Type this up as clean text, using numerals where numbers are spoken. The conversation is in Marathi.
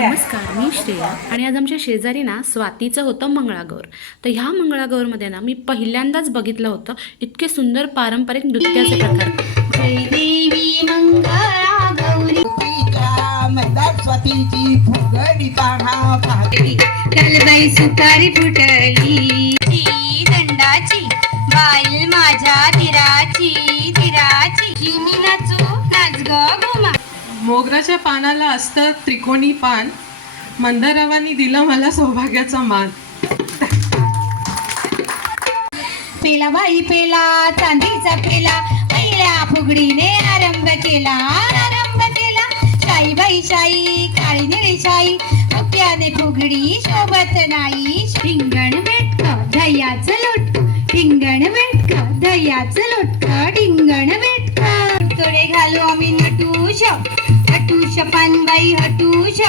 नमस्कार, मी श्रेया आणि आज आमच्या शेजारी ना स्वातीचं होतं मंगळागौर. तर ह्या मंगळागौरमध्ये ना मी पहिल्यांदाच बघितलं होतं इतके सुंदर पारंपरिक नृत्याचे प्रकार. जय देवी मंगळागौरी स्वातीची फुगडी पाहा कलबाई सुपारी फुटली दंडाची बाल माझ्या धीराची मी नाचू नाच ग घुमा. मोगराच्या पानाला असतं त्रिकोणी पान, मंदारावांनी दिलं मला सौभाग्याचा मान. पेला बाई पेला चांदीचा पेला पहिल्या फुगडीने आरंभ केला शाई बाई शाई काळी निळी शाई मुक्याने फुगडी शोभत नाही. ढिंगण बेटक दह्याचं लोटक ढिंगण बेटक दह्याचं लोटक ढिंगण बेटक तोडे घालू आम्ही हटूश पानबाई हटूश.